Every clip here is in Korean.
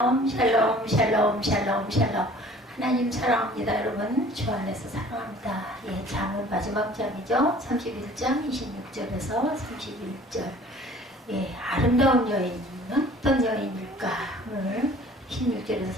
샬롬 샬롬 샬롬 샬롬. 하나님 사랑합니다. 여러분 주 안에서 사랑합니다. 예, 잠언 마지막 장이죠. 31장 26절에서 31절. 예, 아름다운 여인은 어떤 여인일까? 오늘 16절에서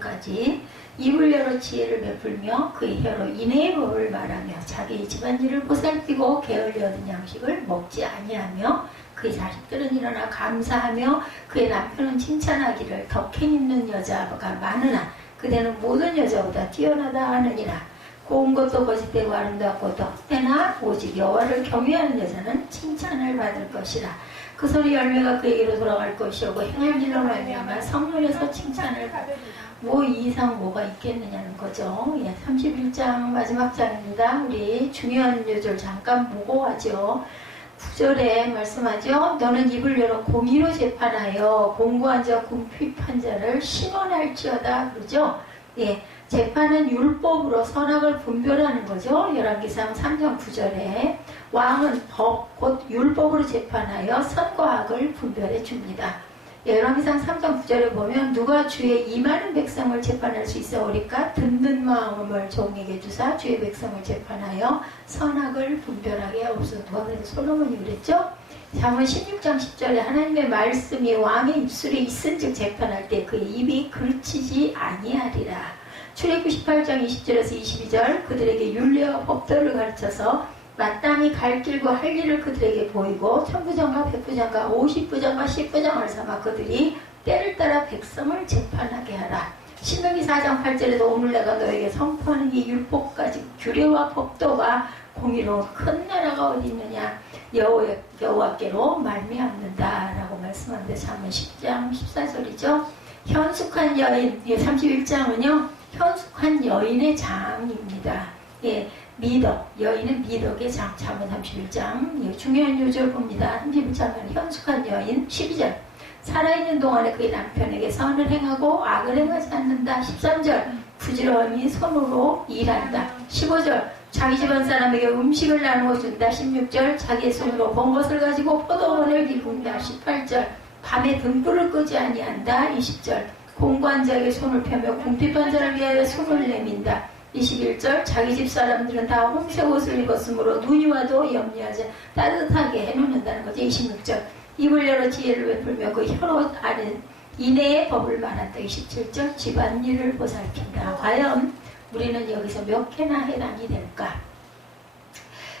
31절까지 입을 열어 지혜를 베풀며 그의 혀로 인애의 법을 말하며 자기의 집안일을 보살피고 게을리 얻은 양식을 먹지 아니하며 그의 자식들은 일어나 감사하며 그의 남편은 칭찬하기를 덕행 있는 여자가 많으나 그대는 모든 여자보다 뛰어나다 하느니라. 고운 것도 거짓되고 아름다운 것도 헛되나 오직 여호와를 경외하는 여자는 칭찬을 받을 것이라. 그 손의 열매가 그에게로 돌아갈 것이오고 행할 일로 말미암아 성문에서 칭찬을 받으리라. 뭐 이 이상 뭐가 있겠느냐는 거죠. 예, 31장 마지막 장입니다. 우리 중요한 요절 잠깐 보고 하죠. 9절에 말씀하죠. 너는 입을 열어 공의로 재판하여 공고한 자 궁핍한 자를 신원할지어다 그러죠. 예, 재판은 율법으로 선악을 분별하는 거죠. 열왕기상 3장 9절에 왕은 법 곧 율법으로 재판하여 선과 악을 분별해 줍니다. 열왕기상 3장 9절에 보면 누가 주의 이 많은 백성을 재판할 수 있어오리까? 듣는 마음을 종에게 주사 주의 백성을 재판하여 선악을 분별하게 하옵소서. 누가 그래서 솔로몬이 그랬죠? 잠언 16장 10절에 하나님의 말씀이 왕의 입술에 있은즉 재판할 때 그의 입이 그르치지 아니하리라. 출애굽 18장 20절에서 22절 그들에게 율례와 법도를 가르쳐서 마땅히 갈 길과 할 일을 그들에게 보이고 천부장과 백부장과 50부장과 10부장을 삼아 그들이 때를 따라 백성을 재판하게 하라. 신명기 4장 8절에도 오늘 내가 너에게 선포하는 이 율법까지 규례와 법도가 공의로운 큰 나라가 어디 있느냐 여호와께로 말미암는다 라고 말씀하는데 잠언 10장 14절이죠. 현숙한 여인 31장은요 현숙한 여인의 장입니다. 예, 미덕, 여인은 미덕의 장, 잠언 31장. 중요한 요절 봅니다. 31장은 현숙한 여인, 12절. 살아있는 동안에 그의 남편에게 선을 행하고 악을 행하지 않는다. 13절. 부지런히 손으로 일한다. 15절. 자기 집안 사람에게 음식을 나누어 준다. 16절. 자기의 손으로 번 것을 가지고 포도원을 기분다. 18절. 밤에 등불을 끄지 아니한다. 20절. 공고한 자에게 손을 펴며 궁핍한 자를 위하여 손을 내민다. 21절 자기 집 사람들은 다 홍색 옷을 입었으므로 눈이 와도 염려하지 따뜻하게 해놓는다는 거죠. 26절 입을 열어 지혜를 베풀며 그 혀로 아는 인애의 법을 말한다. 27절 집안일을 보살핀다. 과연 우리는 여기서 몇 개나 해당이 될까?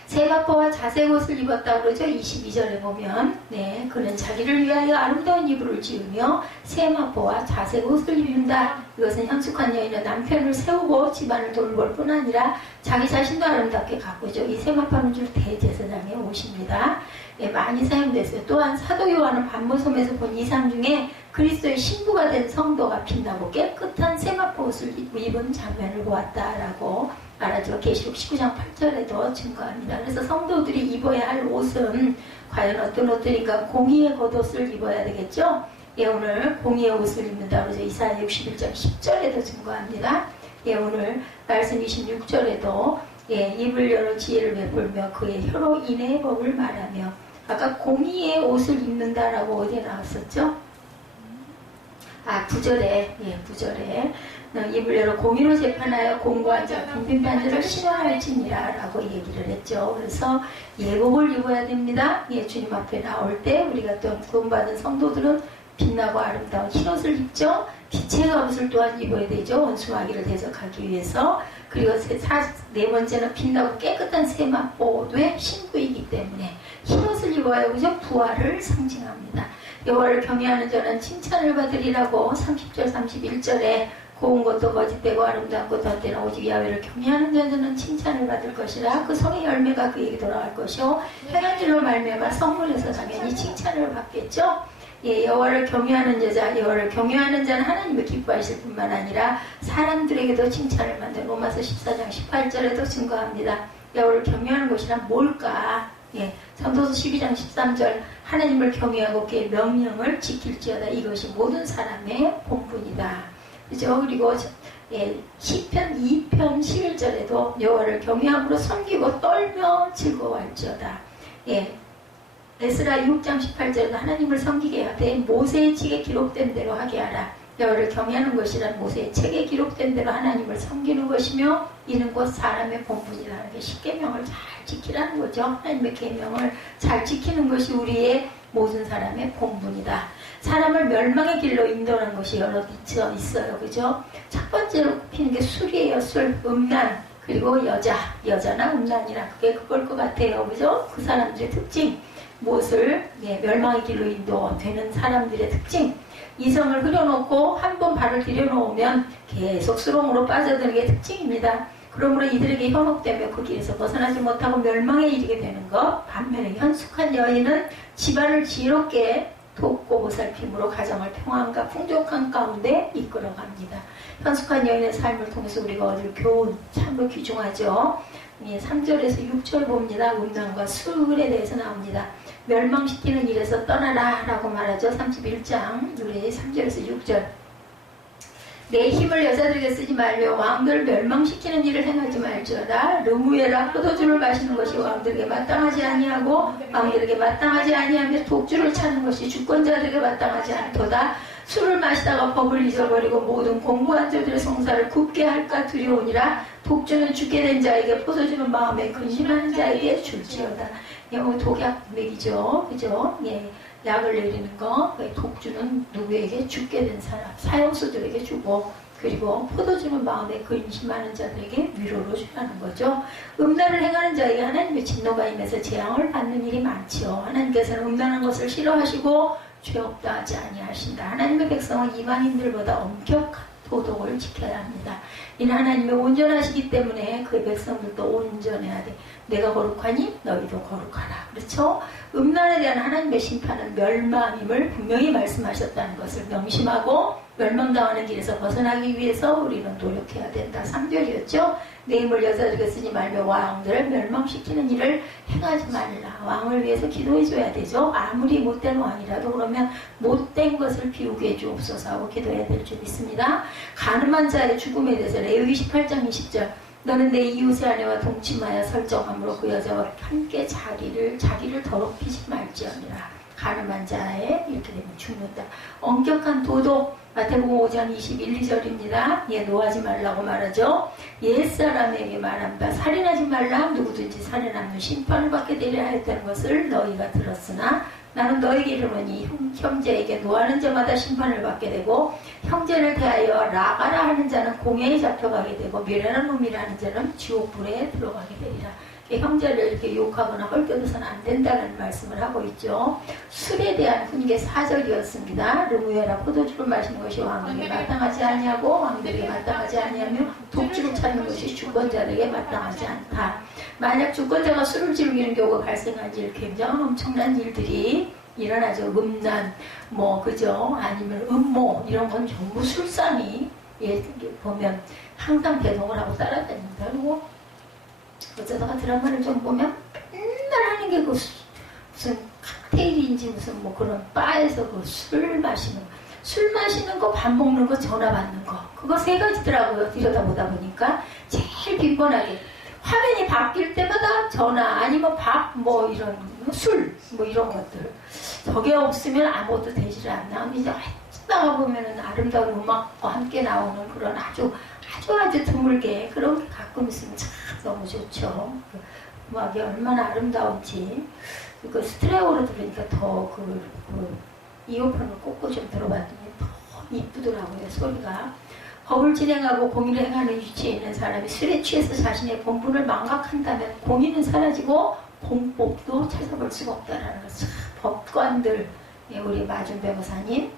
세마포와 자색 옷을 입었다고 그러죠. 22절에 보면 네, 그는 자기를 위하여 아름다운 이불을 지으며 세마포와 자색 옷을 입는다. 이것은 현숙한 여인은 남편을 세우고 집안을 돌볼 뿐 아니라 자기 자신도 아름답게 가꾸죠. 이 세마포는 줄 대제사장의 옷입니다. 네, 많이 사용됐어요. 또한 사도 요한은 반모섬에서 본 이상 중에 그리스도의 신부가 된 성도가 빛나고 깨끗한 세마포 옷을 입은 장면을 보았다라고 말하죠. 계시록 19장 8절에도 증거합니다. 그래서 성도들이 입어야 할 옷은 과연 어떤 옷들인가? 공의의 겉옷을 입어야 되겠죠. 예, 오늘 공의의 옷을 입는다 그러죠. 이사야 61장 10절에도 증거합니다. 예, 오늘 말씀 26절에도 예, 입을 열어 지혜를 베풀며 그의 혀로 인애의 법을 말하며 아까 공의의 옷을 입는다라고 어디에 나왔었죠? 9절에 예, 9절에 입을 열어 공의로 재판하여 공고한 자 궁핍한 자를 신원할지니라 라고 얘기를 했죠. 그래서 예복을 입어야 됩니다. 예, 주님 앞에 나올 때 우리가 또 구원받은 성도들은 빛나고 아름다운 흰옷을 입죠. 빛의 갑옷을 또한 입어야 되죠. 원수마귀를 대적하기 위해서. 그리고 네 번째는 빛나고 깨끗한 세마포의 신부이기 때문에 흰옷을 입어야 그죠? 부활을 상징합니다. 여호와를 경외하는 자는 칭찬을 받으리라고 30절 31절에 고운 것도 거짓되고 아름다운 것도 헛되나 오직 야훼를 경외하는 자는 칭찬을 받을 것이라. 그 손의 열매가 그에게 돌아갈 것이요 행한 일로 말미암아 성문에서 당연히 칭찬을 받겠죠. 예, 여호와를 경외하는 여호와를 경외하는 자는 하나님을 기뻐하실 뿐만 아니라 사람들에게도 칭찬을 받는 로마서 14장 18절에도 증거합니다. 여호와를 경외하는 것이란 뭘까? 예, 전도서 12장 13절 하나님을 경외하고 그의 명령을 지킬지어다. 이것이 모든 사람의 본분이다. 그죠? 그리고 예, 시편 2편 11절에도 여호와를 경외함으로 섬기고 떨며 즐거워할지어다. 예, 에스라 6장 18절에도 하나님을 섬기게 하되 모세의 책에 기록된 대로 하게 하라. 너를 경외하는 것이란 모세의 책에 기록된 대로 하나님을 섬기는 것이며 이는 곧 사람의 본분이라는 게 십계명을 잘 지키라는 거죠. 하나님의 계명을 잘 지키는 것이 우리의 모든 사람의 본분이다. 사람을 멸망의 길로 인도하는 것이 여러 있어요. 그죠? 첫 번째로 꼽히는 게 술이에요. 술, 음란, 그리고 여자나 음란이나 그걸 것 같아요. 그죠? 그 사람들의 특징, 무엇을 멸망의 길로 인도되는 사람들의 특징, 이성을 흐려놓고 한 번 발을 들여놓으면 계속 수렁으로 빠져드는 게 특징입니다. 그러므로 이들에게 현혹되며 그 길에서 벗어나지 못하고 멸망에 이르게 되는 것. 반면에 현숙한 여인은 집안을 지혜롭게 돕고 보살핌으로 가정을 평안과 풍족한 가운데 이끌어갑니다. 현숙한 여인의 삶을 통해서 우리가 얻을 교훈 참으로 귀중하죠. 3절에서 6절 봅니다. 음란과 술에 대해서 나옵니다. 멸망시키는 일에서 떠나라 라고 말하죠. 31장 우리 3절에서 6절. 내 힘을 여자들에게 쓰지 말며 왕들을 멸망시키는 일을 행하지 말지어다. 르무에라 포도주를 마시는 것이 왕들에게 마땅하지 아니하고 왕들에게 마땅하지 아니하며 독주를 찾는 것이 주권자들에게 마땅하지 않도다. 술을 마시다가 법을 잊어버리고 모든 공부한 자들의 성사를 굽게 할까 두려우니라. 독주는 죽게 된 자에게 포도주는 마음에 근심하는 자에게 줄지어다. 독약 맥이죠. 그죠? 예. 약을 내리는 거, 독주는 누구에게 죽게 된 사람, 사형수들에게 주고, 그리고 포도주는 마음에 근심하는 자들에게 위로로 주라는 거죠. 음란을 행하는 자에게 하나님의 진노가 임해서 재앙을 받는 일이 많죠. 하나님께서는 음란한 것을 싫어하시고 죄 없다 하지 아니하신다. 하나님의 백성은 이방인들보다 엄격한 도덕을 지켜야 합니다. 이는 하나님의 온전하시기 때문에 그의 백성들도 온전해야 돼. 내가 거룩하니 너희도 거룩하라. 그렇죠? 음란에 대한 하나님의 심판은 멸망임을 분명히 말씀하셨다는 것을 명심하고 멸망당하는 길에서 벗어나기 위해서 우리는 노력해야 된다. 3절이었죠? 내 힘을 여자들에게 쓰지 말며 왕들을 멸망시키는 일을 행하지 말라. 왕을 위해서 기도해줘야 되죠. 아무리 못된 왕이라도 그러면 못된 것을 비우게 해주옵소서 하고 기도해야 될 줄 믿습니다. 가늠한 자의 죽음에 대해서 레위기 18장 20절. 너는 내 이웃의 아내와 동침하여 설정함으로 그 여자와 함께 자기를 더럽히지 말지어니라. 가늠한 자에 이렇게 되면 죽는다. 엄격한 도덕, 마태복음 5장 21, 2절입니다. 노하지 말라고 말하죠. 옛사람에게 말한다. 살인하지 말라. 누구든지 살인하면 심판을 받게 되리라 했다는 것을 너희가 들었으나 나는 너에게 이르노니 형제에게 노하는 자마다 심판을 받게 되고 형제를 대하여 라가라 하는 자는 공회에 잡혀가게 되고 미련한 놈이라는 자는 지옥불에 들어가게 되리라. 형제를 이렇게 욕하거나 헐뜯어서는 안 된다는 말씀을 하고 있죠. 술에 대한 훈계 4절이었습니다. 르무에라 포도주를 마시는 것이 왕에게 마땅하지 아니하고 왕들에게 마땅하지 아니하며 독주를 찾는 것이 주권자들에게 마땅하지 않다. 만약 주권자가 술을 즐기는 경우가 발생한 일, 굉장한 엄청난 일들이 일어나죠. 음란, 그죠? 아니면 음모, 이런 건 전부 술상이, 보면 항상 배동을 하고 따라다닙니다. 그리고 어쩌다가 드라마를 좀 보면 맨날 하는 게 무슨 칵테일인지 무슨 그런 바에서 술 마시는 거, 밥 먹는 거, 전화 받는 거. 그거 세 가지더라고요. 들여다보다 보니까. 제일 빈번하게. 화면이 바뀔 때마다 전화, 아니면 밥, 이런, 술, 이런 것들. 저게 없으면 아무것도 되지를 않나. 이제 나가보면은 아름다운 음악과 함께 나오는 그런 아주 드물게 그런 게 가끔 있으면 참 너무 좋죠. 그 음악이 얼마나 아름다운지. 그 스테레오로 들으니까 더 이어폰을 꽂고 좀 들어봤더니 더 이쁘더라고요, 소리가. 법을 진행하고 공의를 행하는 위치에 있는 사람이 술에 취해서 자신의 본분을 망각한다면 공의는 사라지고 공법도 찾아볼 수가 없다라는 것을 법관들, 우리 마준 변호사님,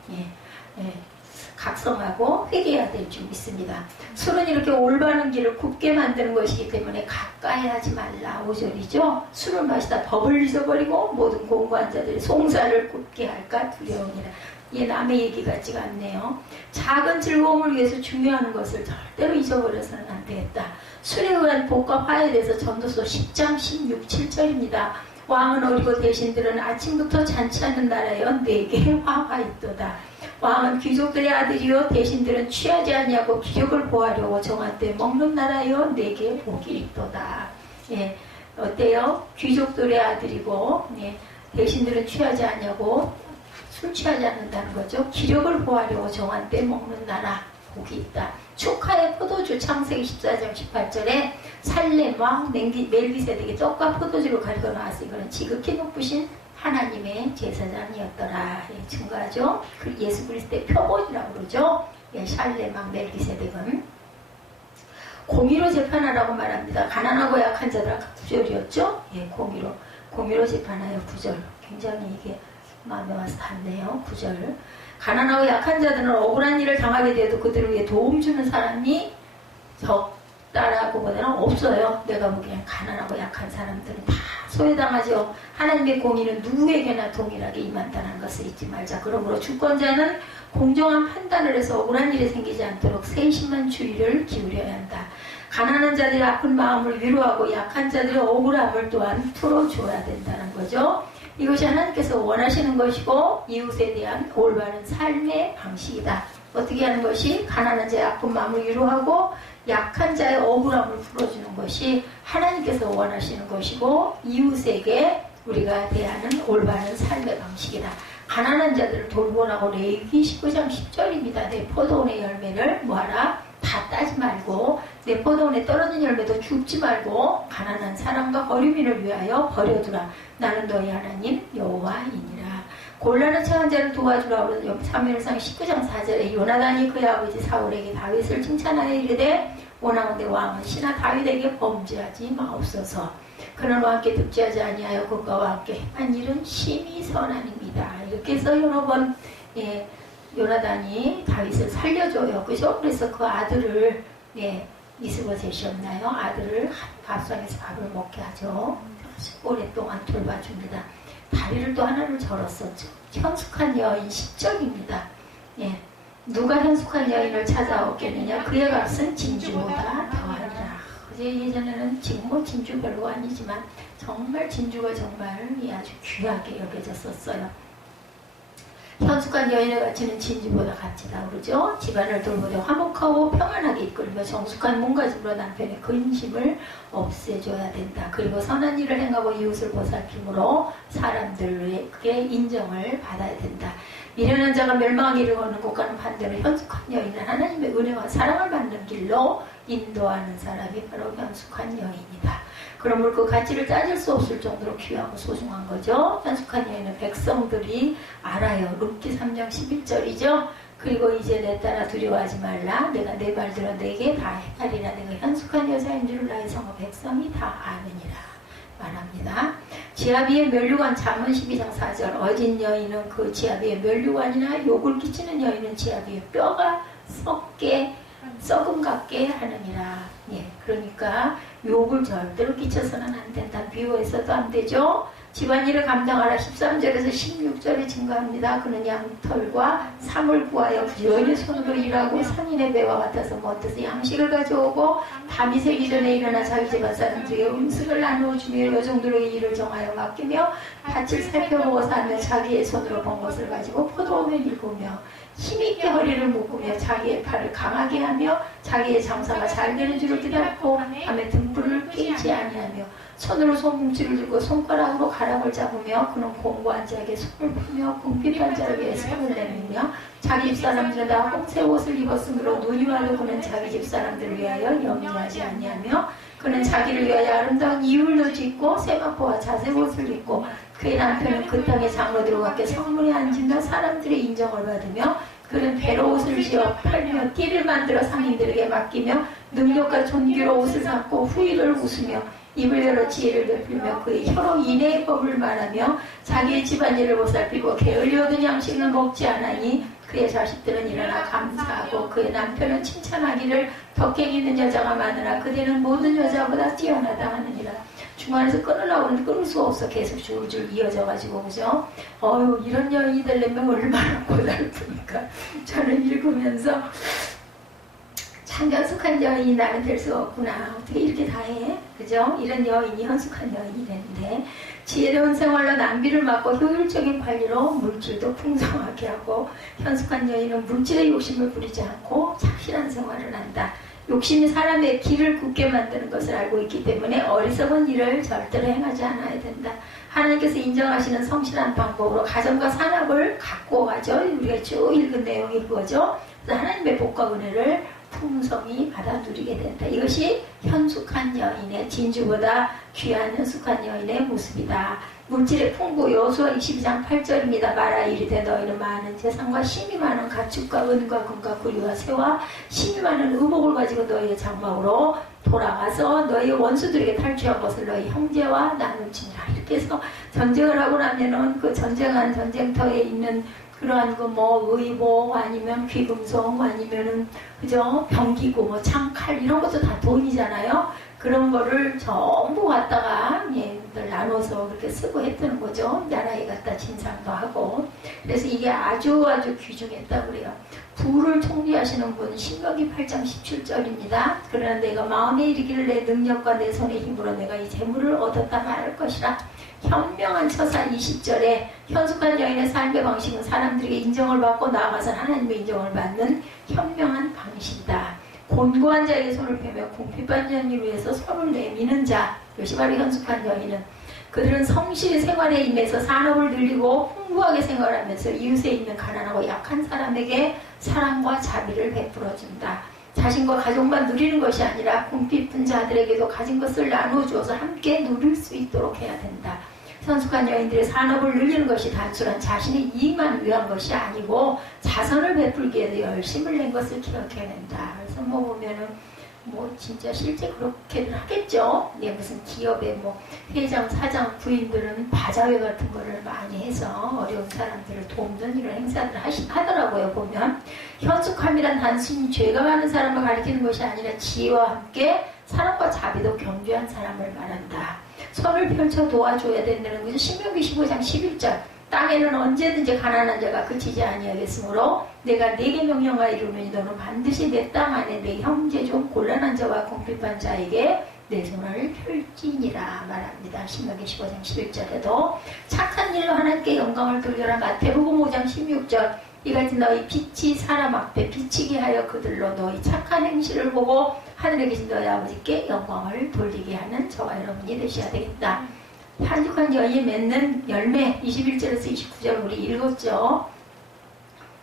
각성하고 회개해야 될 줄 믿습니다. 술은 이렇게 올바른 길을 굽게 만드는 것이기 때문에 가까이 하지 말라. 5절이죠. 술을 마시다 법을 잊어버리고 모든 공부한 자들의 송사를 굽게 할까 두려우니라. 이게 남의 얘기 같지가 않네요. 작은 즐거움을 위해서 중요한 것을 절대로 잊어버려서는 안 되겠다. 술에 의한 복과 화에 대해서 전도서 10장 16, 7절입니다. 왕은 어리고 대신들은 아침부터 잔치하는 나라여 내게 화가 있도다. 왕은 귀족들의 아들이요 대신들은 취하지 아니하고 기력을 보하려고 정한 때 먹는 나라여 내게 복이 있도다. 어때요? 귀족들의 아들이고 대신들은 취하지 아니하고 술 취하지 않는다는 거죠. 기력을 보하려고 정한 때 먹는 나라 복이 있다. 축하의 포도주 창세기 14장 18절에 살렘 왕 멜기세덱이 떡과 포도주를 가지고 나왔으니 이거는 지극히 높으신 하나님의 제사장이었더라. 예, 증거하죠. 그 예수 그리스도의 표본이라고 그러죠. 예, 살렘 왕 멜기세덱은 공의로 재판하라고 말합니다. 가난하고 약한 자들 아까 9절이었죠. 예, 공의로 재판하여 9절. 굉장히 이게 마음에 와서 닿네요. 9절. 가난하고 약한 자들은 억울한 일을 당하게 되어도 그들을 위해 도움 주는 사람이 적다라고 보다는 없어요. 내가 보기엔 가난하고 약한 사람들은 다 소외당하죠. 하나님의 공의는 누구에게나 동일하게 임한다는 것을 잊지 말자. 그러므로 주권자는 공정한 판단을 해서 억울한 일이 생기지 않도록 세심한 주의를 기울여야 한다. 가난한 자들의 아픈 마음을 위로하고 약한 자들의 억울함을 또한 풀어줘야 된다는 거죠. 이것이 하나님께서 원하시는 것이고 이웃에 대한 올바른 삶의 방식이다. 어떻게 하는 것이? 가난한 자의 아픈 마음을 위로하고 약한 자의 억울함을 풀어주는 것이 하나님께서 원하시는 것이고 이웃에게 우리가 대하는 올바른 삶의 방식이다. 가난한 자들을 돌보라고 레위기 19장 10절입니다. 내 포도원의 열매를 뭐하라? 다 따지 말고 내 포도원에 떨어진 열매도 줍지 말고 가난한 사람과 어린이를 위하여 버려두라. 나는 너희 하나님 여호와이니라. 곤란한 처한 자를 도와주라. 사무엘상 19장 4절에 요나단이 그의 아버지 사울에게 다윗을 칭찬하여 이르되 원하건대 왕은 신하 다윗에게 범죄하지 마옵소서. 그는 왕과 함께 득죄하지 아니하여 그가 함께 행한 일은 심히 선함입니다. 이렇게 해서 여러 번 요나단이 다윗을 살려줘요. 그죠? 그래서 그 아들을 이스보셋이었나요? 아들을 밥상에서 밥을 먹게 하죠. 오랫동안 돌봐줍니다. 다리를 또 하나를 절었었죠. 현숙한 여인 10절입니다. 누가 현숙한 여인을 찾아오겠느냐? 그의 값은 진주보다 더하리라. 예전에는 지금 뭐 진주 별로 아니지만 정말 진주가 정말 아주 귀하게 여겨졌었어요. 현숙한 여인의 가치는 진주보다 가치다 그러죠. 집안을 돌보되 화목하고 평안하게 이끌며 정숙한 몸가짐으로 남편의 근심을 없애줘야 된다. 그리고 선한 일을 행하고 이웃을 보살핌으로 사람들에게 인정을 받아야 된다. 미련한 자가 멸망하기를 거는 곳과는 반대로 현숙한 여인은 하나님의 은혜와 사랑을 받는 길로 인도하는 사람이 바로 현숙한 여인이다. 그러므로 그 가치를 따질 수 없을 정도로 귀하고 소중한 거죠. 현숙한 여인은 백성들이 알아요. 룻기 3장 11절이죠. 그리고 이제 내 딸아 두려워하지 말라. 내가 내 말들어 내게 다 행하리라. 내가 현숙한 여자인 줄 나의 성읍 백성이 다 아느니라 말합니다. 지아비의 멸류관 잠언 12장 4절. 어진 여인은 그 지아비의 멸류관이나 욕을 끼치는 여인은 지아비의 뼈가 썩음 같게 하느니라. 그러니까 욕을 절대로 끼쳐서는 안 된다. 비유해서도 안 되죠. 집안일을 감당하라. 13절에서 16절에 증가합니다. 그는 양털과 삼을 구하여 부지런히 손으로 일하고 상인의 배와 같아서 먼 데서 양식을 가져오고 밤이 새기 전에 일어나 자기 집안 사람들에게 음식을 나누어주며 여종들에게 일을 정하여 맡기며 밭을 살펴보고 사며 자기의 손으로 번 것을 가지고 포도원을 일구며 힘있게 허리를 묶으며 자기의 팔을 강하게 하며 자기의 장사가 잘 되는 줄을 깨닫고 밤에 등불을 깨지 아니하며 손으로 손뭉치를 들고 손가락으로 가락을 잡으며 그는 공고한 자에게 손을 펴며 궁핍한 자를 위해 손을 내밀며 자기 집사람들은 다 홍색 옷을 입었으므로 눈이 와도 그는 자기 집사람들을 위하여 염려하지 아니하며 그는 자기를 위하여 아름다운 이울도 짓고 세마포와 자색 옷을 입고 그의 남편은 그 땅의 장로들과 함께 성문에 앉으며 사람들의 인정을 받으며 그는 배로 옷을 지어 팔며 띠를 만들어 상인들에게 맡기며 능력과 존귀로 옷을 삼고 후일을 웃으며 입을 열어 지혜를 베풀며 그의 혀로 인애의 법을 말하며 자기의 집안일을 보살피고 게을리 얻은 양식을 먹지 않으니 그의 자식들은 일어나 감사하고 그의 남편은 칭찬하기를 덕행 있는 여자가 많으나 그대는 모든 여자보다 뛰어나다 하느니라. 중간에서 끊으려고 하는데 끊을 수가 없어. 계속 줄줄 이어져가지고 그죠? 이런 여인이 되려면 얼마나 고달프니까 저는 읽으면서 참 현숙한 여인이 나는 될 수가 없구나. 어떻게 이렇게 다 해? 그죠? 이런 여인이 현숙한 여인이 되는데 지혜로운 생활로 낭비를 막고 효율적인 관리로 물질도 풍성하게 하고 현숙한 여인은 물질의 욕심을 부리지 않고 착실한 생활을 한다. 욕심이 사람의 길을 굳게 만드는 것을 알고 있기 때문에 어리석은 일을 절대로 행하지 않아야 된다. 하나님께서 인정하시는 성실한 방법으로 가정과 산업을 갖고 가죠. 우리가 쭉 읽은 내용이 그거죠. 그래서 하나님의 복과 은혜를 풍성히 받아 누리게 된다. 이것이 현숙한 여인의, 진주보다 귀한 현숙한 여인의 모습이다. 물질의 풍부. 여호수아 22장 8절입니다. 말하 이르되 너희는 많은 재산과 힘이 많은 가축과 은과 금과 구리와 새와 힘이 많은 의복을 가지고 너희의 장막으로 돌아가서 너희 원수들에게 탈취한 것을 너희 형제와 나눌지니라. 이렇게 해서 전쟁을 하고 나면은 그 전쟁한 전쟁터에 있는 그러한 그 뭐 의복 아니면 귀금속 아니면은 그죠, 병기고 뭐 창칼 이런 것도 다 돈이잖아요. 그런 거를 전부 갖다가 나눠서 그렇게 쓰고 했던 거죠. 나라에 갖다 진상도 하고. 그래서 이게 아주 귀중했다고 그래요. 부를 통제하시는 분 신명기 8장 17절입니다. 그러나 내가 마음에 이르기를 내 능력과 내 손의 힘으로 내가 이 재물을 얻었다 말할 것이라. 현명한 처사 20절에 현숙한 여인의 삶의 방식은 사람들에게 인정을 받고 나아가서 하나님의 인정을 받는 현명한 방식이다. 곤고한 자에게 손을 펴며 궁핍받는 이를 위해서 손을 내미는 자, 이것이 바로 현숙한 여인은 그들은 성실히 생활에 임해서 산업을 늘리고 풍부하게 생활하면서 이웃에 있는 가난하고 약한 사람에게 사랑과 자비를 베풀어준다. 자신과 가족만 누리는 것이 아니라 궁핍한 자들에게도 가진 것을 나눠주어서 함께 누릴 수 있도록 해야 된다. 현숙한 여인들의 산업을 늘리는 것이 단순한 자신의 이익만 위한 것이 아니고 자선을 베풀기에도 열심을 낸 것을 기억해야 된다. 그래서 뭐 보면은 뭐 진짜 실제 그렇게는 하겠죠. 예, 무슨 기업의 뭐 회장, 사장, 부인들은 바자회 같은 거를 많이 해서 어려운 사람들을 돕는 이런 행사들을 하더라고요. 보면 현숙함이란 단순히 죄가 많은 사람을 가리키는 것이 아니라 지혜와 함께 사랑과 자비도 경주한 사람을 말한다. 손을 펼쳐 도와줘야 된다는 거죠. 신명기 15장 11절. 땅에는 언제든지 가난한 자가 그치지 아니하겠으므로 내가 네게 명령하여 이르노니 너는 반드시 내 땅 안에 내 형제 중 곤란한 자와 궁핍한 자에게 내 손을 펼지니라 말합니다. 신명기 15장 11절에도 착한 일로 하나님께 영광을 돌려라. 마태복음 5장 16절. 이같이 너희 빛이 사람 앞에 비치게 하여 그들로 너희 착한 행실을 보고 하늘에 계신 너희 아버지께 영광을 돌리게 하는 저와 여러분이 되셔야 되겠다. 한죽한 여인이 맺는 열매 21절에서 29절 우리 읽었죠.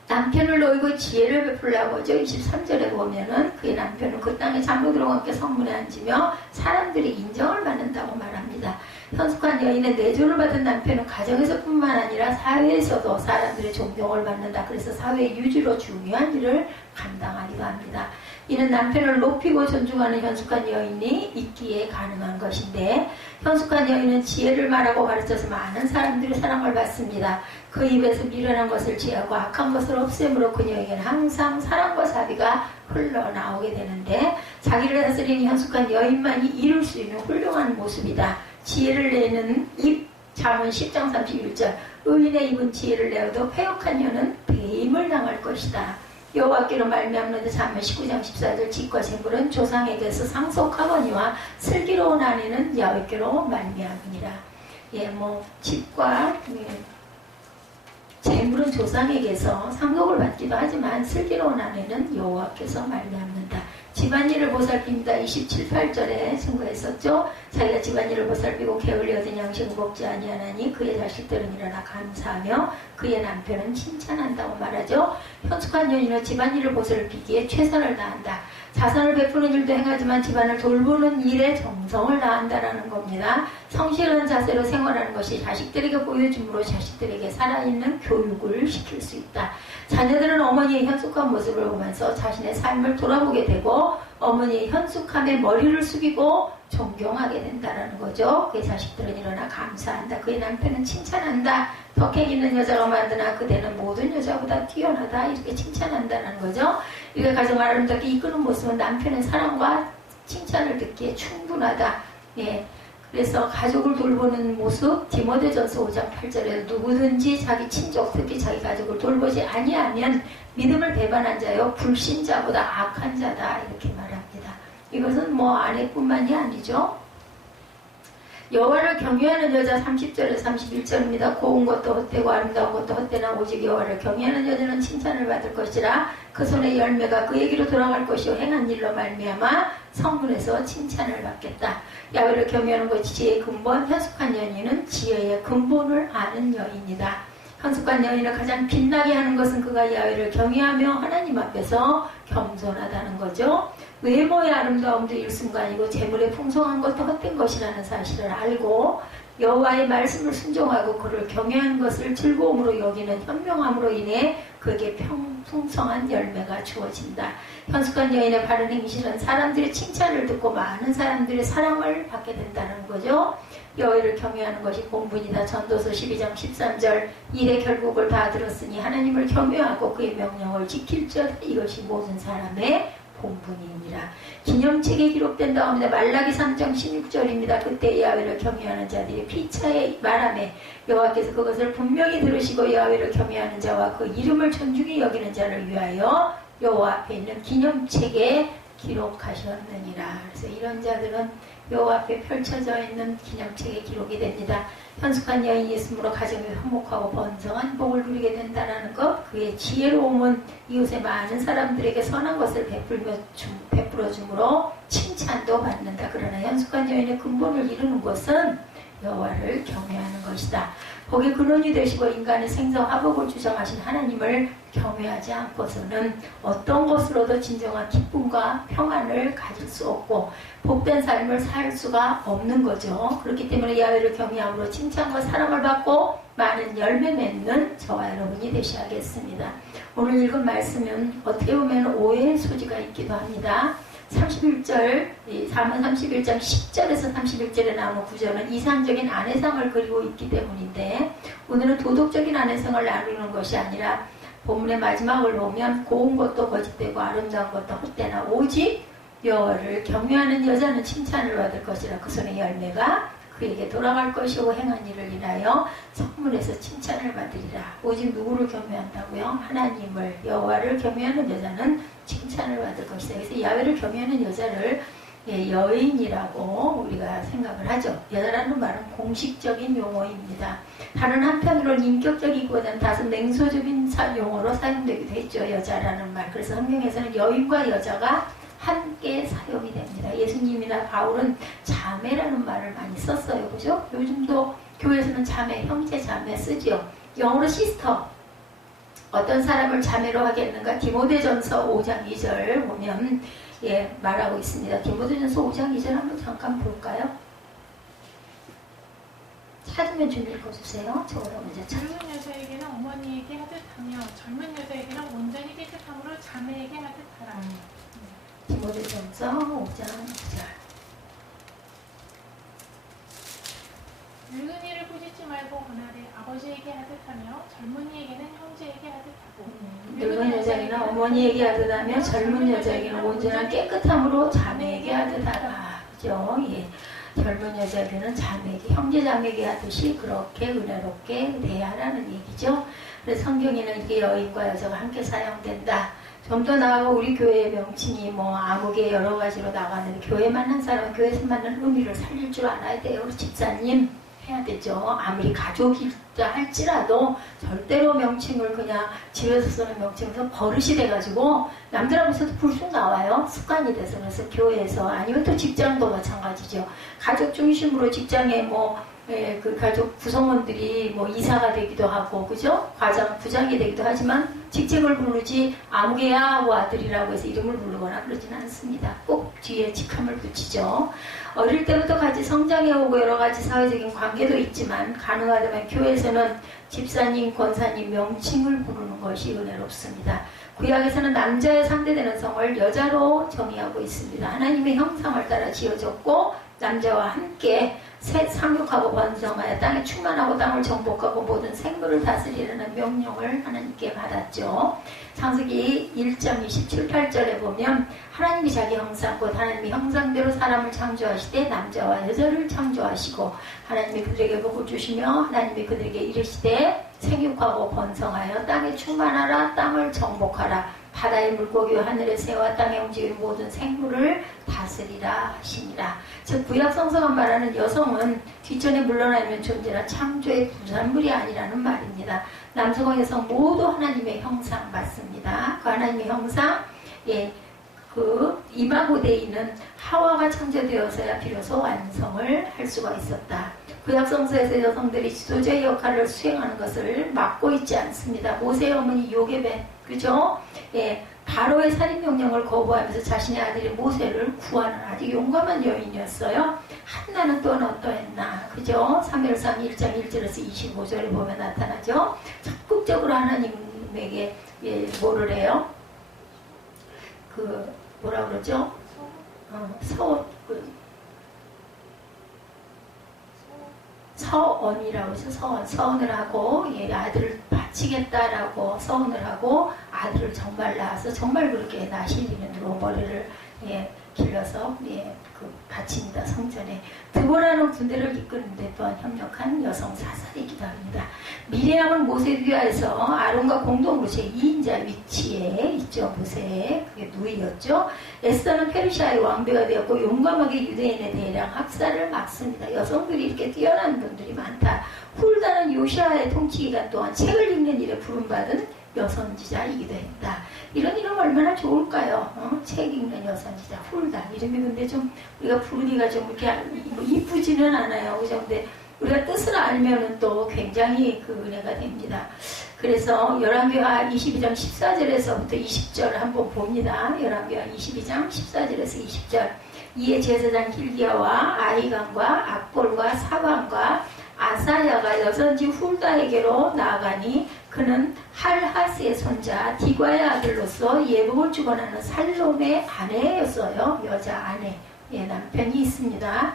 남편을 놓이고 지혜를 베풀라고 하죠. 23절에 보면은 그의 남편은 그 땅의 장로들과 함께 성문에 앉으며 사람들이 인정을 받는다고 말합니다. 현숙한 여인의 내조를 받은 남편은 가정에서뿐만 아니라 사회에서도 사람들의 존경을 받는다. 그래서 사회 유지로 중요한 일을 감당하기도 합니다. 이는 남편을 높이고 존중하는 현숙한 여인이 있기에 가능한 것인데 현숙한 여인은 지혜를 말하고 가르쳐서 많은 사람들의 사랑을 받습니다. 그 입에서 미련한 것을 제하고 악한 것을 없애므로 그녀에게는 항상 사랑과 자비가 흘러나오게 되는데 자기를 다스리는 현숙한 여인만이 이룰 수 있는 훌륭한 모습이다. 지혜를 내는 입, 잠언 10장 31절. 의인의 입은 지혜를 내어도 패역한 여는 배임을 당할 것이다. 여호와께로 말미암는데 잠언 19장 14절. 집과 재물은 조상에게서 상속하거니와 슬기로운 아내는 야훼께로 말미암으니라. 예, 뭐 집과 재물은 조상에게서 상속을 받기도 하지만 슬기로운 아내는 여호와께서 말미암는다. 집안일을 보살핍니다. 27, 8절에 증거했었죠. 자기가 집안일을 보살피고 게을리 얻은 양식을 먹지 아니하나니 그의 자식들은 일어나 감사하며 그의 남편은 칭찬한다고 말하죠. 현숙한 여인은 집안일을 보살피기에 최선을 다한다. 자선을 베푸는 일도 행하지만 집안을 돌보는 일에 정성을 다한다라는 겁니다. 성실한 자세로 생활하는 것이 자식들에게 보여줌으로 자식들에게 살아있는 교육을 시킬 수 있다. 자녀들은 어머니의 현숙한 모습을 보면서 자신의 삶을 돌아보게 되고 어머니의 현숙함에 머리를 숙이고 존경하게 된다는 거죠. 그의 자식들은 일어나 감사한다. 그의 남편은 칭찬한다. 덕행 있는 여자가 만드나 그대는 모든 여자보다 뛰어나다. 이렇게 칭찬한다는 거죠. 이게 가정 아름답게 이끄는 모습은 남편의 사랑과 칭찬을 듣기에 충분하다. 예. 그래서 가족을 돌보는 모습 디모데전서 5장 8절에 누구든지 자기 친족 특히 자기 가족을 돌보지 아니하면 믿음을 배반한 자요 불신자보다 악한 자다 이렇게 말합니다. 이것은 뭐 아내뿐만이 아니죠. 여호와를 경외하는 여자 30절에서 31절입니다. 고운 것도 헛되고 아름다운 것도 헛되나 오직 여호와를 경외하는 여자는 칭찬을 받을 것이라. 그 손의 열매가 그에게로 돌아갈 것이요 행한 일로 말미암아 성문에서 칭찬을 받겠다. 야훼를 경외하는 것이 지혜의 근본, 현숙한 여인은 지혜의 근본을 아는 여인이다. 현숙한 여인을 가장 빛나게 하는 것은 그가 야훼를 경외하며 하나님 앞에서 겸손하다는 거죠. 외모의 아름다움도 일순간이고 재물의 풍성한 것도 헛된 것이라는 사실을 알고 여호와의 말씀을 순종하고 그를 경외하는 것을 즐거움으로 여기는 현명함으로 인해 그에게 풍성한 열매가 주어진다. 현숙한 여인의 바른 행실은 사람들의 칭찬을 듣고 많은 사람들의 사랑을 받게 된다는 거죠. 여호와를 경외하는 것이 본분이다. 전도서 12장 13절 일의 결국을 다 들었으니 하나님을 경외하고 그의 명령을 지킬지어다. 이것이 모든 사람의 본분이니라. 기념책에 기록된다 합니다. 말라기 3장 16절입니다. 그때 야훼를 경외하는 자들이 피차에 말하매 여호와께서 그것을 분명히 들으시고 야훼를 경외하는 자와 그 이름을 존중히 여기는 자를 위하여 여호와 앞에 있는 기념책에 기록하셨느니라. 그래서 이런 자들은 여호와 앞에 펼쳐져 있는 기념책에 기록이 됩니다. 현숙한 여인이 있으므로 가정이 화목하고 번성한 복을 누리게 된다는 것, 그의 지혜로움은 이웃의 많은 사람들에게 선한 것을 베풀어 주므로 칭찬도 받는다. 그러나 현숙한 여인의 근본을 이루는 것은 여호와를 경외하는 것이다. 복의 근원이 되시고 인간의 생사 화복을 주장하신 하나님을 경외하지 않고서는 어떤 것으로도 진정한 기쁨과 평안을 가질 수 없고 복된 삶을 살 수가 없는 거죠. 그렇기 때문에 야훼를 경외함으로 칭찬과 사랑을 받고 많은 열매 맺는 저와 여러분이 되셔야겠습니다. 오늘 읽은 말씀은 어떻게 보면 오해의 소지가 있기도 합니다. 31절, 31장 10절에서 31절에 나오는 구절은 이상적인 아내상을 그리고 있기 때문인데 오늘은 도덕적인 아내상을 나누는 것이 아니라 본문의 마지막을 보면 고운 것도 거짓되고 아름다운 것도 헛되나 오직 여호와를 경외하는 여자는 칭찬을 받을 것이라. 그 손의 열매가 그에게 돌아갈 것이고 행한 일을 인하여 성문에서 칭찬을 받으리라. 오직 누구를 경외한다고요? 하나님을, 여호와를 경외하는 여자는 칭찬을 받을 것이다. 그래서 야훼를 경외하는 여자를 여인이라고 우리가 생각을 하죠. 여자라는 말은 공식적인 용어입니다. 다른 한편으로는 인격적이기보다는 다소 냉소적인 용어로 사용되기도 했죠. 여자라는 말. 그래서 성경에서는 여인과 여자가 함께 사용이 됩니다. 예수님이나 바울은 자매라는 말을 많이 썼어요. 그죠? 요즘도 교회에서는 자매, 형제 자매 쓰지요. 영어로 시스터. 어떤 사람을 자매로 하겠는가? 디모데전서 5장 2절 보면 말하고 있습니다. 디모데전서 5장 2절 한번 잠깐 볼까요? 찾으면 좀 읽어주세요. 저거를 먼저 젊은 여자에게는 어머니에게 하듯하며 젊은 여자에게는 온전히 깨끗함으로 자매에게 하듯하라. 디모데전서 5장 2절. 늙은이를 꾸짖지 말고 권하되 아버지에게 하듯하며 젊은이에게는 형제에게 하듯하고 늙은 여자에게는 어머니에게 하듯하며 젊은 여자에게는 온전한 깨끗함으로 자매에게 하듯하라. 그죠? 예. 젊은 여자에게는 자매에게, 형제 자매에게 하듯이 그렇게 은혜롭게 대하라는 얘기죠. 그래서 성경에는 이게 여인과 여자가 함께 사용된다. 좀 더 나아가 우리 교회의 명칭이 아무개 여러 가지로 나가는데 교회만 한 사람은 교회에서 만난 의미를 살릴 줄 알아야 돼요. 집사님 해야 되죠. 아무리 가족이다 할지라도 절대로 명칭을 그냥 집에서 쓰는 명칭에서 버릇이 돼가지고 남들 앞에서도 불쑥 나와요. 습관이 돼서. 그래서 교회에서 아니면 또 직장도 마찬가지죠. 가족 중심으로 직장에 그 가족 구성원들이 이사가 되기도 하고, 그죠? 과장, 부장이 되기도 하지만 직책을 부르지 아무개야 하고 아들이라고 해서 이름을 부르거나 그러지는 않습니다. 꼭 뒤에 직함을 붙이죠. 어릴 때부터 같이 성장해오고 여러 가지 사회적인 관계도 있지만 가능하다면 교회에서는 집사님, 권사님 명칭을 부르는 것이 은혜롭습니다. 구약에서는 남자에 상대되는 성을 여자로 정의하고 있습니다. 하나님의 형상을 따라 지어졌고 남자와 함께 상륙하고 번성하여 땅에 충만하고 땅을 정복하고 모든 생물을 다스리라는 명령을 하나님께 받았죠. 창세기 1장 27, 8절에 보면 하나님이 자기 형상 곧 하나님의 형상대로 사람을 창조하시되 남자와 여자를 창조하시고 하나님이 그들에게 복을 주시며 하나님이 그들에게 이르시되 생육하고 번성하여 땅에 충만하라 땅을 정복하라 바다의 물고기와 하늘의 새와 땅에 움직이는 모든 생물을 다스리라 하시니라. 즉 구약 성서가 말하는 여성은 뒷전에 물러나 있는 존재나 창조의 부산물이 아니라는 말입니다. 남성과 여성 모두 하나님의 형상 맞습니다. 그 하나님의 형상, 그 이마고데이는 하와가 창조되어서야 비로소 완성을 할 수가 있었다. 구약 성서에서 여성들이 지도자의 역할을 수행하는 것을 막고 있지 않습니다. 모세의 어머니 요게벳, 그죠? 바로의 살인 명령을 거부하면서 자신의 아들인 모세를 구하는 아주 용감한 여인이었어요. 한나는 또한 어떠했나, 그죠? 사무엘상 1장 1절에서 25절에 보면 나타나죠. 적극적으로 하나님에게 뭐를 해요? 뭐라 그러죠? 서언이라고 해서 서언을 하고 아들을 바치겠다라고 서언을 하고 아들을 정말 낳아서 정말 그렇게 나시리는으로 머리를 길러서 바칩니다. 성전에. 드보라는 군대를 이끄는 데 또한 협력한 여성 사살이기도 합니다. 미리암은 모세 뒤하에서 아론과 공동으로 제2인자 위치에 있죠. 모세의 그게 누이였죠. 에스더는 페르시아의 왕비가 되었고 용감하게 유대인에 대량 학살을 막습니다. 여성들이 이렇게 뛰어난 분들이 많다. 훌다는 요시아의 통치 기간 동안 책을 읽는 일에 부름받은 여선지자이기도 했다. 이런 이름 얼마나 좋을까요? 책 읽는 여선지자 훌다. 이름이 근데 좀 우리가 부르기가 좀 이렇게 이쁘지는 않아요. 그죠? 근데 우리가 뜻을 알면은 또 굉장히 그 은혜가 됩니다. 그래서 열왕기하 22장 14절에서부터 20절 한번 봅니다. 열왕기하 22장 14절에서 20절. 이에 제사장 hil기야와 아히감과 악볼과 사방과 아사야가 여선지 훌다에게로 나아가니 그는 할하스의 손자 디과의 아들로서 예복을 주관하는 살롬의 아내였어요. 여자 아내. 남편이 있습니다.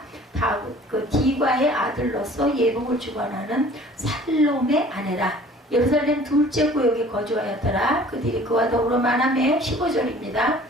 그 디과의 아들로서 예복을 주관하는 살롬의 아내라. 예루살렘 둘째 구역에 거주하였더라. 그들이 그와 더불어 만함에 15절입니다.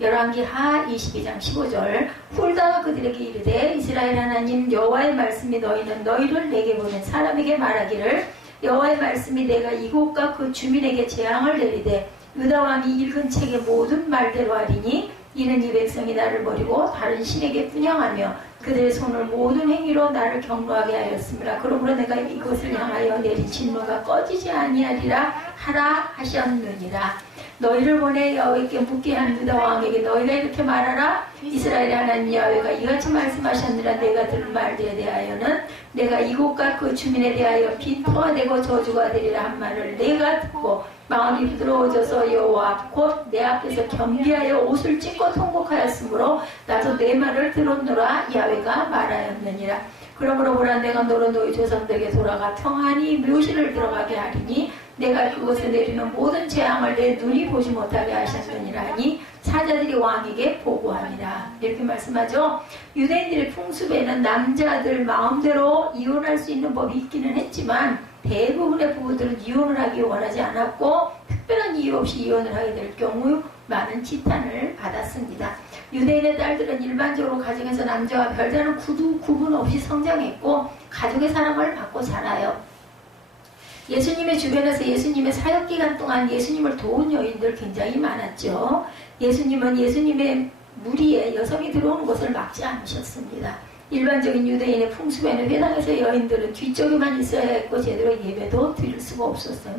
열왕기하 22장 15절. 훌다가 그들에게 이르되 이스라엘 하나님 여호와의 말씀이 너희는 너희를 내게 보낸 사람에게 말하기를 여호와의 말씀이 내가 이곳과 그 주민에게 재앙을 내리되 유다 왕이 읽은 책의 모든 말대로 하리니 이는 이 백성이 나를 버리고 다른 신에게 분향하며 그들의 손을 모든 행위로 나를 경노하게 하였습니다. 그러므로 내가 이것을 향하여 내린 진노가 꺼지지 아니하리라 하라 하셨느니라. 너희를 보내 여호와께 묻게 한 유다 왕에게 너희가 이렇게 말하라. 이스라엘의 하나님 여호와가 이같이 말씀하셨느라 내가 들은 말들에 대하여는 내가 이곳과 그 주민에 대하여 빈토가 되고 저주가 되리라 한 말을 내가 듣고 마음이 부드러워져서 여호와 곧 내 앞에서 겸비하여 옷을 찢고 통곡하였으므로 나도 내 말을 들었노라 야훼가 말하였느니라. 그러므로 보라 내가 너로 너희 조상들에게 돌아가 평안히 묘실을 들어가게 하리니 내가 그곳에 내리는 모든 재앙을 내 눈이 보지 못하게 하셨느니라 하니 사자들이 왕에게 보고하니라. 이렇게 말씀하죠. 유대인들의 풍습에는 남자들 마음대로 이혼할 수 있는 법이 있기는 했지만 대부분의 부부들은 이혼을 하기 원하지 않았고 특별한 이유 없이 이혼을 하게 될 경우 많은 지탄을 받았습니다. 유대인의 딸들은 일반적으로 가정에서 남자와 별다른 구분 없이 성장했고 가족의 사랑을 받고 살아요. 예수님의 주변에서 예수님의 사역기간 동안 예수님을 도운 여인들 굉장히 많았죠. 예수님은 예수님의 무리에 여성이 들어오는 것을 막지 않으셨습니다. 일반적인 유대인의 풍습에는 회당에서 여인들은 뒤쪽에만 있어야 했고 제대로 예배도 드릴 수가 없었어요.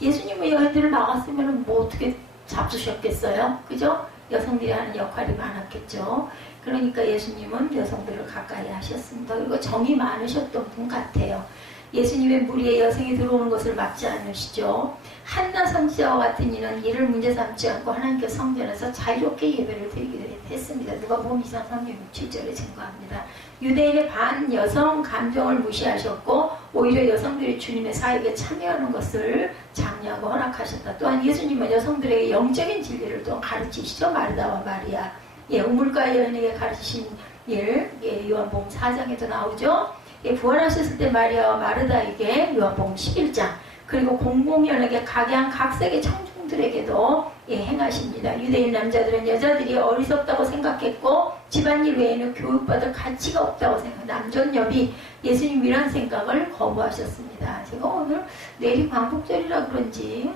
예수님의 여인들을 막았으면 뭐 어떻게 잡수셨겠어요? 그죠? 여성들이 하는 역할이 많았겠죠. 그러니까 예수님은 여성들을 가까이 하셨습니다. 그리고 정이 많으셨던 분 같아요. 예수님의 무리에 여성이 들어오는 것을 막지 않으시죠. 한나 선지자와 같은 이는 이를 문제 삼지 않고 하나님께 성전에서 자유롭게 예배를 드리기도 했습니다. 누가복음 2장 37절에 증거합니다. 유대인의 반여성 감정을 무시하셨고 오히려 여성들이 주님의 사역에 참여하는 것을 장려하고 허락하셨다. 또한 예수님은 여성들에게 영적인 진리를 또 가르치시죠. 마르다와 마리아. 우물가 여인에게 가르치신 일, 요한복음 4장에도 나오죠. 부활하셨을 때 마리아와 마르다에게 요한복음 11장 그리고 공공연하게 각양각색의 청중들에게도 행하십니다. 유대인 남자들은 여자들이 어리석다고 생각했고 집안일 외에는 교육받을 가치가 없다고 남존여비 예수님 이란 생각을 거부하셨습니다. 제가 오늘 내리 광복절이라 그런지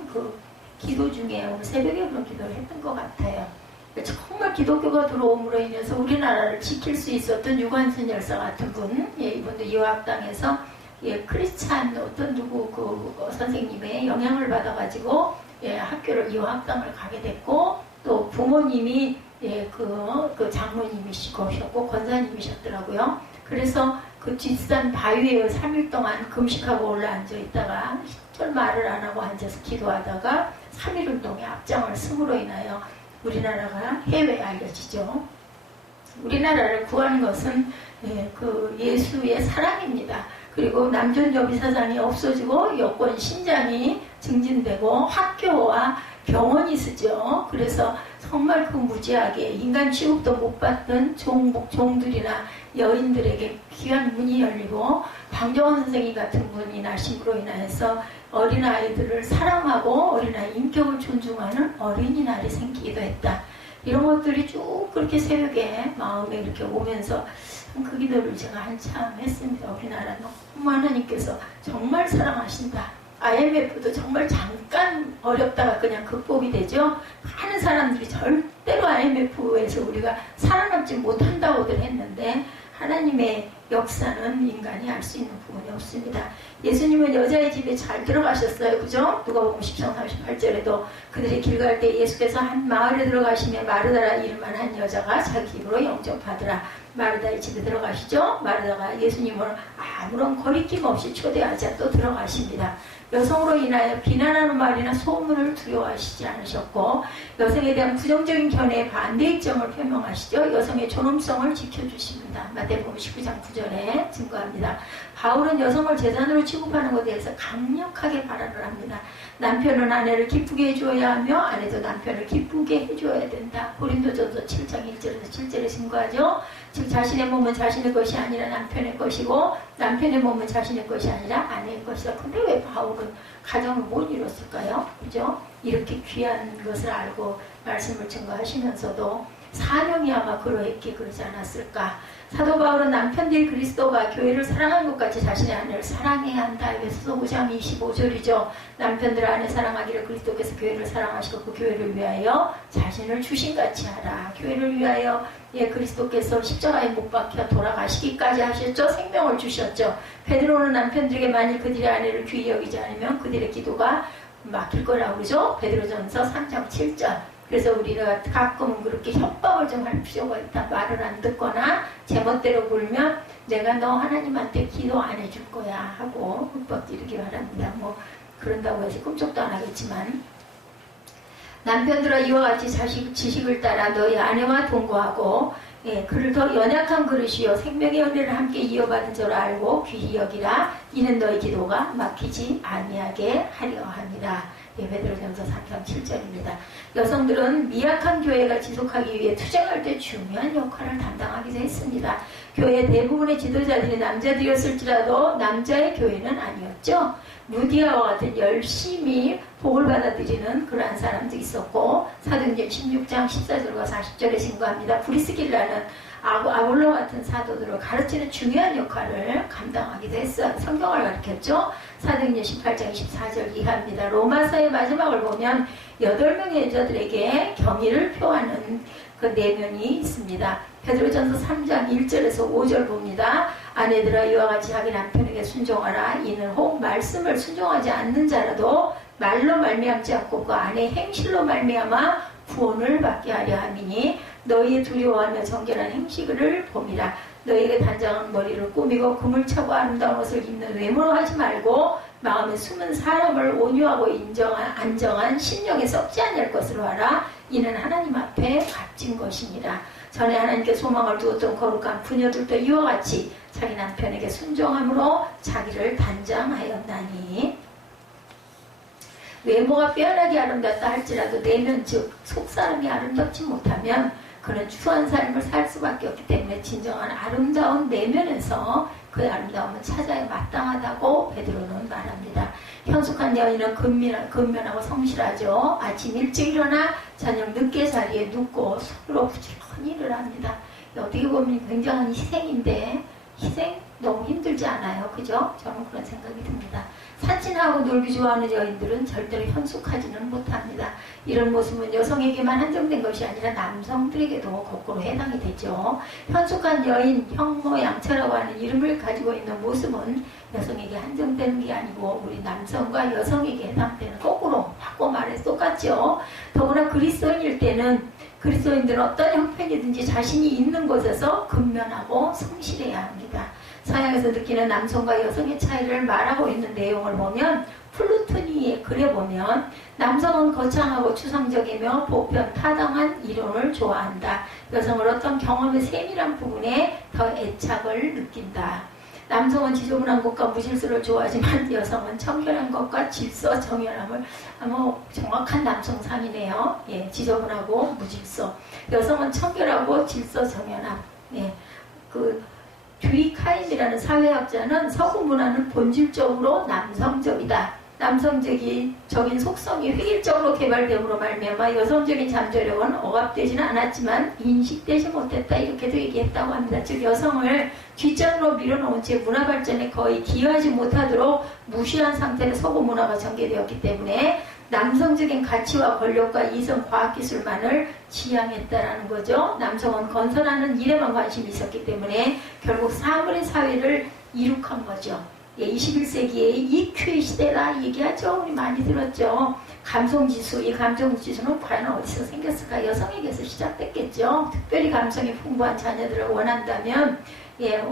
기도 중에 오늘 새벽에 그런 기도를 했던 것 같아요. 정말 기독교가 들어옴으로 인해서 우리나라를 지킬 수 있었던 유관순 열사 같은 분, 예, 이분도 유학당에서 예, 크리스찬 어떤 누구 그 선생님의 영향을 받아가지고 예, 학교를 유학당을 가게 됐고 또 부모님이 예, 그 장로님이시고 권사님이셨더라고요. 그래서 그 뒷산 바위에 3일 동안 금식하고 올라앉아 있다가 절 말을 안 하고 앉아서 기도하다가 3일 운동에 앞장을 승으로 인하여 우리나라가 해외에 알려지죠. 우리나라를 구하는 것은 예, 그 예수의 사랑입니다. 그리고 남존여비 사상이 없어지고 여권 신장이 증진되고 학교와 병원이 쓰죠. 그래서 정말 그 무지하게 인간 취급도 못 받던 종들이나 여인들에게 귀한 문이 열리고 방정원 선생님 같은 분이 나심으로 인하여서 어린아이들을 사랑하고 어린아이 인격을 존중하는 어린이날이 생기기도 했다. 이런 것들이 쭉 그렇게 새벽에 마음에 이렇게 오면서 그 기도를 제가 한참 했습니다. 우리나라 너무 하나님께서 정말 사랑하신다. IMF도 정말 잠깐 어렵다가 그냥 극복이 되죠. 많은 사람들이 절대로 IMF에서 우리가 살아남지 못한다고들 했는데 하나님의 역사는 인간이 알 수 있는 부분이 없습니다. 예수님은 여자의 집에 잘 들어가셨어요. 그죠? 누가복음 10장 38절에도 그들이 길 갈 때 예수께서 한 마을에 들어가시며 마르다라 이름만 한 여자가 자기 입으로 영접하더라. 마르다의 집에 들어가시죠? 마르다가 예수님을 아무런 거리낌 없이 초대하자 또 들어가십니다. 여성으로 인하여 비난하는 말이나 소문을 두려워하시지 않으셨고 여성에 대한 부정적인 견해에 반대 입장을 표명하시죠. 여성의 존엄성을 지켜주십니다. 마태복음 19장 9절에 증거합니다. 바울은 여성을 재산으로 취급하는 것에 대해서 강력하게 발언을 합니다. 남편은 아내를 기쁘게 해주어야 하며 아내도 남편을 기쁘게 해주어야 된다. 고린도전서 7장 1절에서 7절에 증거하죠. 즉 자신의 몸은 자신의 것이 아니라 남편의 것이고 남편의 몸은 자신의 것이 아니라 아내의 것이다. 근데 왜 바울은 가정을 못 이뤘을까요? 그죠? 이렇게 귀한 것을 알고 말씀을 증거하시면서도 사명이 아마 그러했기에 그러지 않았을까. 사도 바울은 남편들이 그리스도가 교회를 사랑하는 것 같이 자신의 아내를 사랑해야 한다. 에베소서 5장 25절이죠. 남편들 아내 사랑하기를 그리스도께서 교회를 사랑하시고 그 교회를 위하여 자신을 주신같이 하라. 교회를 위하여 예, 그리스도께서 십자가에 못 박혀 돌아가시기까지 하셨죠. 생명을 주셨죠. 베드로는 남편들에게 만일 그들의 아내를 귀히 여기지 않으면 그들의 기도가 막힐 거라고 그러죠. 베드로전서 3장 7절. 그래서 우리가 가끔은 그렇게 협박을 좀 할 필요가 있다. 말을 안 듣거나 제멋대로 굴면 내가 너 하나님한테 기도 안 해줄 거야 하고 흠뻑 드리기 바랍니다. 뭐 그런다고 해서 꿈쩍도 안 하겠지만 남편들아 이와 같이 지식을 따라 너희 아내와 동거하고 예, 그를 더 연약한 그릇이요 생명의 은혜를 함께 이어받은 줄 알고 귀히 여기라. 이는 너희 기도가 막히지 아니하게 하려 합니다. 예, 베드로전서 4장 7절입니다. 여성들은 미약한 교회가 지속하기 위해 투쟁할 때 중요한 역할을 담당하기도 했습니다. 교회 대부분의 지도자들이 남자들이었을지라도 남자의 교회는 아니었죠. 루디아와 같은 열심히 복을 받아들이는 그러한 사람도 있었고 사도행전 16장 14절과 40절에 증거합니다. 브리스길라는 아볼로 같은 사도들을 가르치는 중요한 역할을 감당하기도 했어요. 성경을 가르쳤죠. 사도행전 18장 24절 이하입니다. 로마서의 마지막을 보면 8명의 여자들에게 경의를 표하는 그 내면이 있습니다. 베드로전서 3장 1절에서 5절 봅니다. 아내들아 이와 같이 자기 남편에게 순종하라. 이는 혹 말씀을 순종하지 않는 자라도 말로 말미암지 않고 그 아내의 행실로 말미암아 구원을 받게 하려 함이니 너희의 두려워하며 정결한 행실을 봄이라. 너희에게 단장한 머리를 꾸미고 금을 차고 아름다운 옷을 입는 외모로 하지 말고 마음에 숨은 사람을 온유하고 안정한 심령에 썩지 않을 것으로 하라. 이는 하나님 앞에 값진 것이니라. 전에 하나님께 소망을 두었던 거룩한 부녀들도 이와 같이 자기 남편에게 순종함으로 자기를 단장하였나니 외모가 빼어나게 아름답다 할지라도 내면 즉 속사람이 아름답지 못하면 그는 추한 삶을 살 수밖에 없기 때문에 진정한 아름다운 내면에서 그 아름다움을 찾아야 마땅하다고 베드로는 말합니다. 현숙한 여인은 근면하고 성실하죠. 아침 일찍 일어나 저녁 늦게 자리에 눕고 손으로 부지런히 일을 합니다. 어떻게 보면 굉장한 희생인데 희생? 너무 힘들지 않아요? 그죠? 저는 그런 생각이 듭니다. 산신하고 놀기 좋아하는 여인들은 절대로 현숙하지는 못합니다. 이런 모습은 여성에게만 한정된 것이 아니라 남성들에게도 거꾸로 해당이 되죠. 현숙한 여인, 형모, 양처라고 하는 이름을 가지고 있는 모습은 여성에게 한정되는 게 아니고 우리 남성과 여성에게 해당되는, 거꾸로 바꿔 말해서 똑같죠. 더구나 그리스도인일 때는 그리스도인들은 어떤 형편이든지 자신이 있는 곳에서 근면하고 성실해야 합니다. 서양에서 느끼는 남성과 여성의 차이를 말하고 있는 내용을 보면 플루토니의 글에 보면 남성은 거창하고 추상적이며 보편 타당한 이론을 좋아한다. 여성은 어떤 경험의 세밀한 부분에 더 애착을 느낀다. 남성은 지저분한 것과 무질서를 좋아하지만 여성은 청결한 것과 질서, 정연함을, 정확한 남성상이네요. 예, 지저분하고 무질서. 여성은 청결하고 질서, 정연함. 예, 듀리카임이라는 사회학자는 서구 문화는 본질적으로 남성적이다. 남성적인 속성이 획일적으로 개발됨으로 말미암아 여성적인 잠재력은 억압되지는 않았지만 인식되지 못했다. 이렇게도 얘기했다고 합니다. 즉 여성을 뒷전으로 밀어놓은 채 문화 발전에 거의 기여하지 못하도록 무시한 상태로 서구 문화가 전개되었기 때문에 남성적인 가치와 권력과 이성 과학기술만을 지향했다라는 거죠. 남성은 건설하는 일에만 관심이 있었기 때문에 결국 사물의 사회를 이룩한 거죠. 21세기의 EQ의 시대라 얘기하죠. 우리 많이 들었죠. 감성지수, 이 감성지수는 과연 어디서 생겼을까? 여성에게서 시작됐겠죠. 특별히 감성이 풍부한 자녀들을 원한다면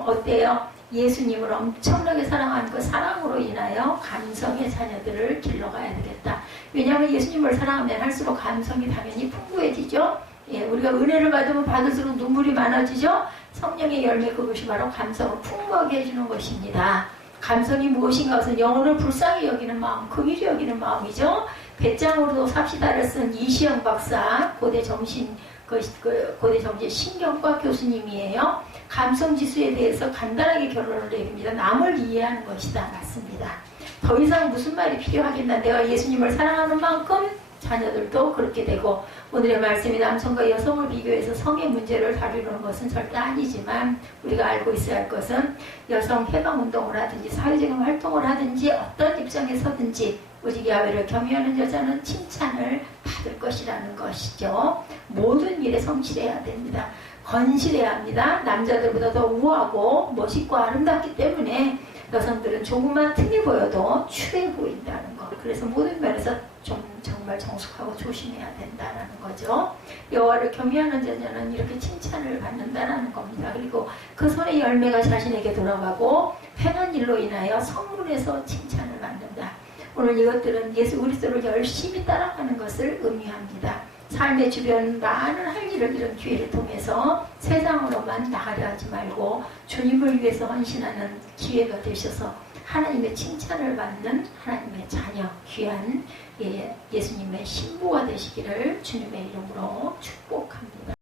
어때요? 예수님을 엄청나게 사랑하는 그 사랑으로 인하여 감성의 자녀들을 길러가야 되겠다. 왜냐하면 예수님을 사랑하면 할수록 감성이 당연히 풍부해지죠. 우리가 은혜를 받으면 받을수록 눈물이 많아지죠. 성령의 열매, 그것이 바로 감성을 풍부하게 해주는 것입니다. 감성이 무엇인가 해서 영혼을 불쌍히 여기는 마음, 긍휼히 여기는 마음이죠. 배짱으로도 삽시다를 쓴 이시영 박사, 고대 정신 신경과 교수님이에요. 감성 지수에 대해서 간단하게 결론을 내립니다. 남을 이해하는 것이다. 맞습니다. 더 이상 무슨 말이 필요하겠나. 내가 예수님을 사랑하는 만큼 자녀들도 그렇게 되고, 오늘의 말씀이 남성과 여성을 비교해서 성의 문제를 다루는 것은 절대 아니지만 우리가 알고 있어야 할 것은 여성 해방운동을 하든지 사회적인 활동을 하든지 어떤 입장에 서든지 오직 야훼를 경외하는 여자는 칭찬을 받을 것이라는 것이죠. 모든 일에 성실해야 됩니다. 건실해야 합니다. 남자들보다 더 우아하고 멋있고 아름답기 때문에 여성들은 조금만 틈이 보여도 추해 보인다는 것. 그래서 모든 면에서 정말 정숙하고 조심해야 된다는 거죠. 여호와를 경외하는 자녀는 이렇게 칭찬을 받는다는 겁니다. 그리고 그 손의 열매가 자신에게 돌아가고 행한 일로 인하여 성문에서 칭찬을 받는다. 오늘 이것들은 예수 그리스도를 열심히 따라가는 것을 의미합니다. 삶의 주변 많은 할 일을 이런 기회를 통해서 세상으로만 나가려 하지 말고 주님을 위해서 헌신하는 기회가 되셔서 하나님의 칭찬을 받는 하나님의 자녀, 귀한 예수님의 신부가 되시기를 주님의 이름으로 축복합니다.